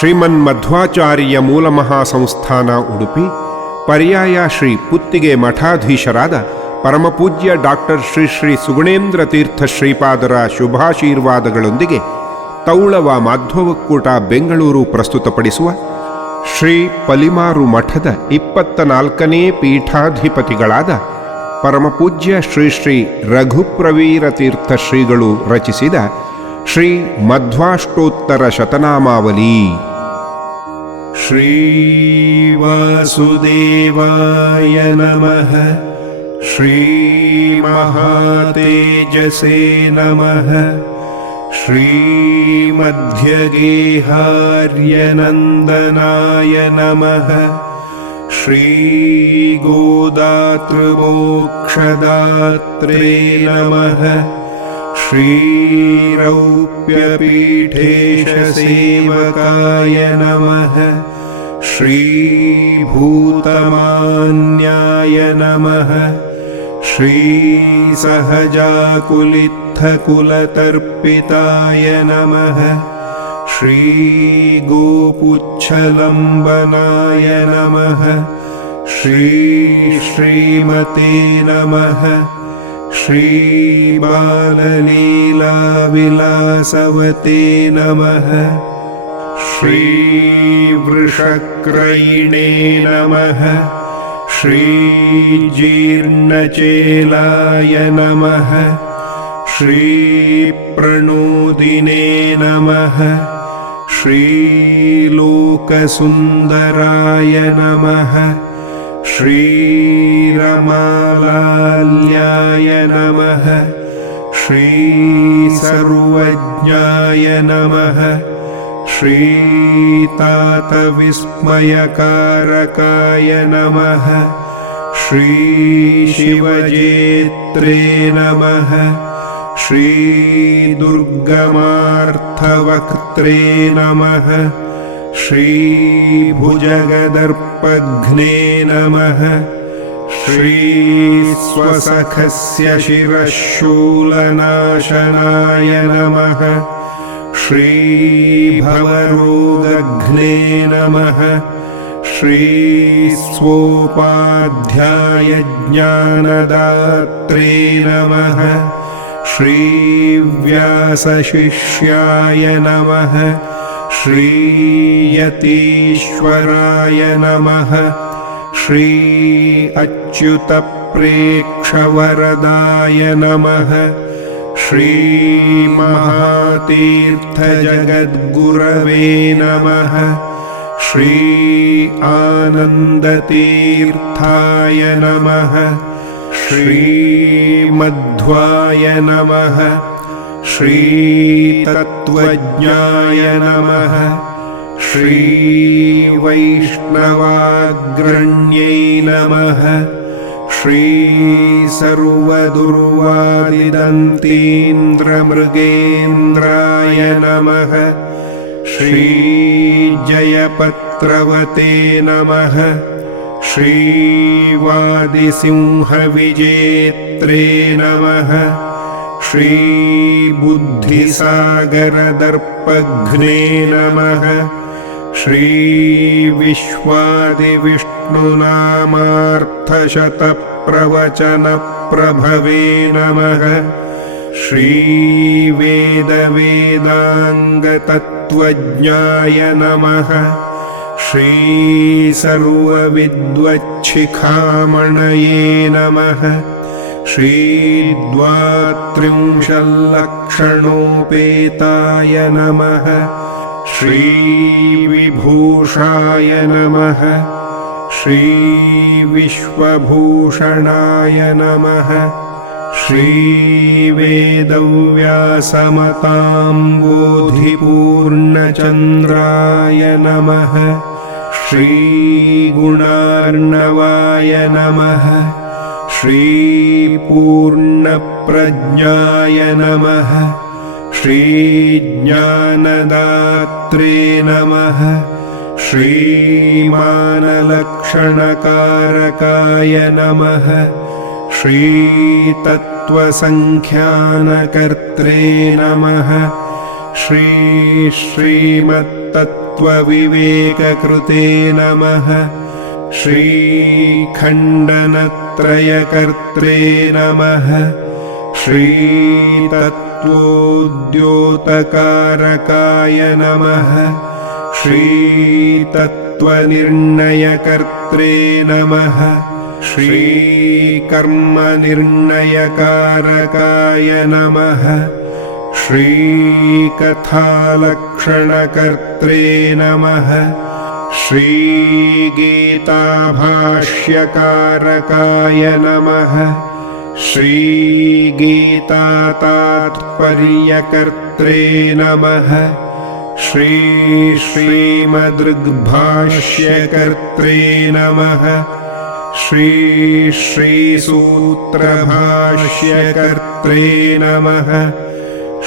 ಶ್ರೀಮನ್ಮಧ್ವಾಚಾರ್ಯ ಮೂಲಮಹಾಸಂಸ್ಥಾನ ಉಡುಪಿ, ಪರ್ಯಾಯ ಶ್ರೀ ಪುತ್ತಿಗೆ ಮಠಾಧೀಶರಾದ ಪರಮಪೂಜ್ಯ ಡಾಕ್ಟರ್ ಶ್ರೀ ಶ್ರೀ ಸುಗುಣೇಂದ್ರ ತೀರ್ಥ ಶ್ರೀಪಾದರ ಶುಭಾಶೀರ್ವಾದಗಳೊಂದಿಗೆ ತೌಳವ ಮಾಧ್ವವಕ್ಕೂಟ ಬೆಂಗಳೂರು ಪ್ರಸ್ತುತಪಡಿಸುವ ಶ್ರೀ ಪಲಿಮಾರು ಮಠದ ಇಪ್ಪತ್ತ ನಾಲ್ಕನೇ ಪೀಠಾಧಿಪತಿಗಳಾದ ಪರಮಪೂಜ್ಯ ಶ್ರೀ ಶ್ರೀ ರಘುಪ್ರವೀರ ತೀರ್ಥ ಶ್ರೀಗಳು ರಚಿಸಿದ ಶ್ರೀ ಮಧ್ವಾಷ್ಟೋತ್ತರ ಶತನಾಮಾವಲಿ श्रीवासुदेवाय नमः। श्रीमहातेजसे नमः। श्रीमध्यगेहार्यनन्दनाय नमः। श्रीगोदातृमोक्षदात्रे नमः श्रीरौप्यपीठेशसेवकाय नमः। श्रीभूतमान्याय नमः। श्रीसहजाकुलित्थकुलतर्पिताय नमः। श्रीगोपुच्छलम्बनाय नमः। श्रीश्रीमते नमः श्रीबाललीलाविलासवते नमः। श्रीवृषक्रयिणे नमः। श्रीजीर्णचेलाय नमः। श्रीप्रणोदिने नमः। श्रीलोकसुन्दराय नमः श्रीरमालाल्याय नमः। श्रीसर्वज्ञाय नमः। श्रीतातविस्मयकारकाय नमः। श्रीशिवजेत्रे नमः। श्रीदुर्गमार्थवक्त्रे नमः श्रीभुजगदर्पघ्ने नमः। श्रीस्वसखस्य शिरःशूलनाशनाय नमः। श्रीभवरोगघ्ने नमः। श्रीस्वोपाध्यायज्ञानदात्रे नमः। श्रीव्यासशिष्याय नमः श्रीयतीश्वराय नमः। श्री अच्युतप्रेक्षवरदाय नमः। श्रीमहातीर्थजगद्गुरवे नमः। श्री आनन्दतीर्थाय नमः। श्रीमध्वाय नमः श्रीतत्त्वज्ञाय नमः। श्रीवैष्णवाग्रण्यै नमः। श्रीसर्वदुर्वादिदन्तीन्द्रमृगेन्द्राय नमः। श्रीजयपत्रवते नमः। श्रीवादिसिंहविजेत्रे नमः श्रीबुद्धिसागरदर्पघ्ने नमः श्रीविश्वादिविष्णुनामार्थशतप्रवचनप्रभवे नमः। श्रीवेदवेदाङ्गतत्त्वज्ञाय नमः। श्रीसर्वविद्वच्छिखामणये नमः श्रीद्वात्रिंशल्लक्षणोपेताय नमः। श्रीविभूषाय नमः। श्रीविश्वभूषणाय नमः। श्रीवेदव्यासमताम्बोधिपूर्णचन्द्राय नमः। श्रीगुणार्णवाय नमः श्रीपूर्णप्रज्ञाय नमः। श्रीज्ञानदात्रे नमः। श्रीमानलक्षणकारकाय नमः। श्रीतत्त्वसङ्ख्यानकर्त्रे नमः। श्री श्रीमत्तत्त्व श्रीतत्त्वविवेककृते श्रीखण्डनत्रयकर्त्रे नमः। श्रीतत्त्वोद्योतकारकाय नमः। श्रीतत्त्वनिर्णयकर्त्रे नमः। श्रीकर्मनिर्णयकारकाय नमः। श्रीकथालक्षणकर्त्रे नमः श्रीगीताभाष्यकारकाय नमः। श्रीगीतातात्पर्यकर्त्रे नमः। श्रीश्रीमदृग्भाष्यकर्त्रे नमः। श्रीश्रीसूत्रभाष्यकर्त्रे नमः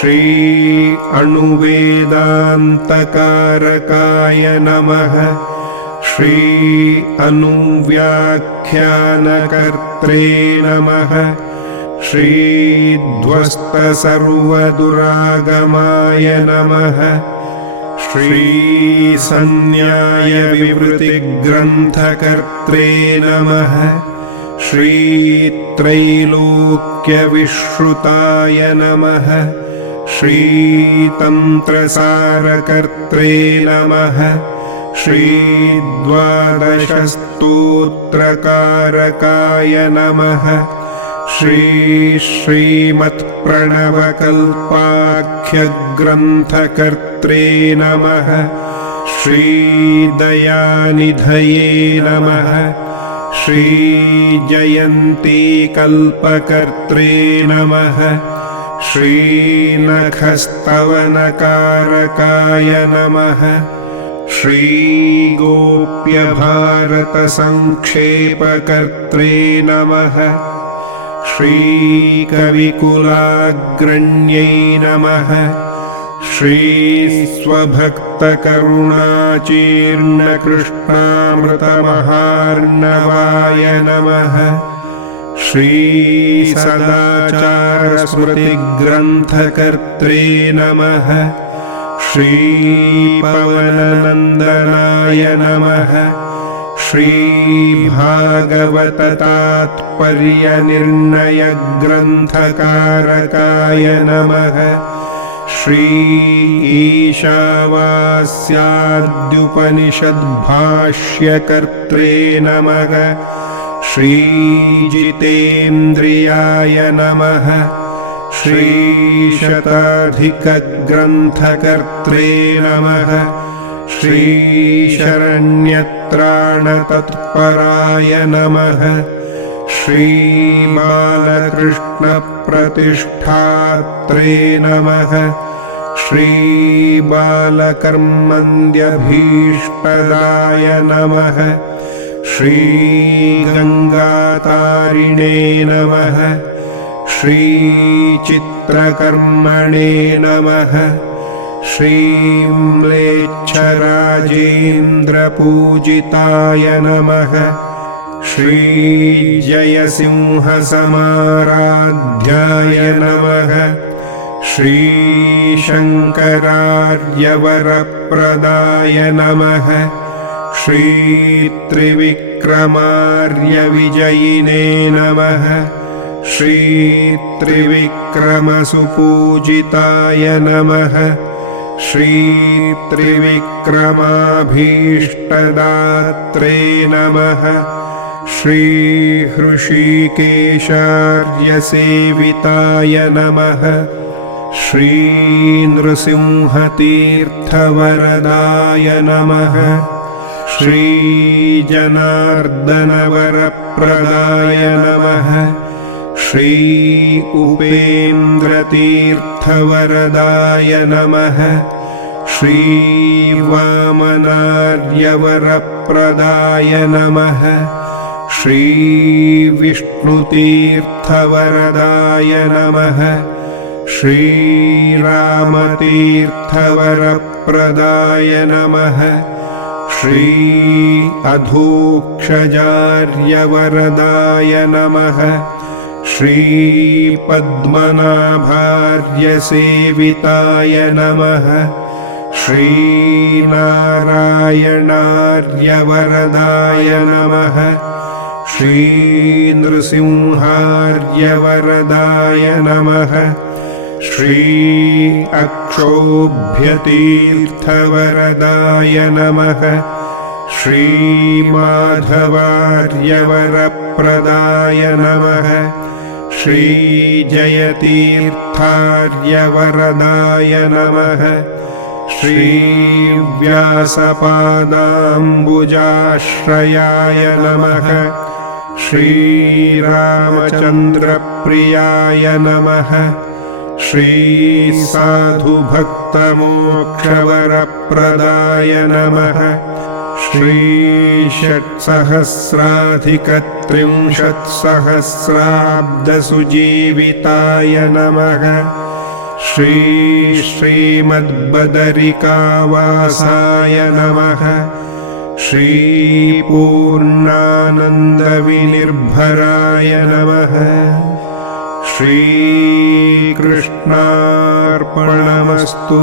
श्री अणुवेदान्तकारकाय नमः। श्री अनुव्याख्यानकर्त्रे नमः। श्रीध्वस्तसर्वदुरागमाय नमः। श्रीसन्न्यायविवृतिग्रन्थकर्त्रे नमः। श्रीत्रैलोक्यविश्रुताय नमः श्रीतन्त्रसारकर्त्रे नमः। श्रीद्वादशस्तोत्रकारकाय नमः। श्रीश्रीमत्प्रणवकल्पाख्यग्रन्थकर्त्रे नमः। श्रीदयानिधये नमः। श्रीजयन्तीकल्पकर्त्रे नमः श्रीनखस्तवनकारकाय नमः। श्रीगोप्यभारतसङ्क्षेपकर्त्रे नमः। श्रीकविकुलाग्रण्यै नमः। श्रीस्वभक्तकरुणाचीर्णकृष्णामृतमहार्णवाय नमः श्रीसदाचारस्मृतिग्रन्थकर्त्रे नमः। श्रीपवननन्दनाय नमः। श्रीभागवततात्पर्यनिर्णयग्रन्थकारकाय नमः। श्री ईशावास्याद्युपनिषद्भाष्यकर्त्रे नमः श्रीजितेन्द्रियाय नमः। श्रीशताधिकग्रन्थकर्त्रे नमः। श्रीशरण्यत्राणतत्पराय नमः। श्रीबालकृष्णप्रतिष्ठात्रे नमः। श्रीबालकर्मन्द्यभीष्टदाय नमः श्रीगङ्गातारिणे नमः श्रीचित्रकर्मणे नमः श्रीम्लेच्छराजेन्द्रपूजिताय नमः श्रीजयसिंहसमाराध्याय नमः श्रीशङ्करार्यवरप्रदाय नमः श्रीत्रिविक्रमार्यविजयिने नमः। श्रीत्रिविक्रमसुपूजिताय नमः। श्रीत्रिविक्रमाभीष्टदात्रे नमः। श्रीहृषीकेशार्यसेविताय नमः। श्रीनृसिंहतीर्थवरदाय नमः श्रीजनार्दनवरप्रदाय नमः। श्री उपेन्द्रतीर्थवरदाय नमः। श्रीवामनार्यवरप्रदाय नमः। श्रीविष्णुतीर्थवरदाय नमः। श्रीरामतीर्थवरप्रदाय नमः श्री अधोक्षजार्यवरदाय नमः। श्रीपद्मनाभार्यसेविताय नमः। श्रीनारायणार्यवरदाय नमः। श्रीनृसिंहार्यवरदाय नमः श्री अक्षोभ्यतीर्थवरदाय नमः। श्रीमाधवार्यवरप्रदाय नमः। श्रीजयतीर्थार्यवरदाय नमः। श्रीव्यासपादाम्बुजाश्रयाय नमः। श्रीरामचन्द्रप्रियाय नमः श्रीसाधुभक्तमोक्षवरप्रदाय नमः। श्रीषट्सहस्राधिकत्रिंशत्सहस्राब्दसुजीविताय नमः। श्रीश्रीमद्बदरिकावासाय नमः। श्रीपूर्णानन्दविनिर्भराय नमः श्रीकृष्णार्पणमस्तु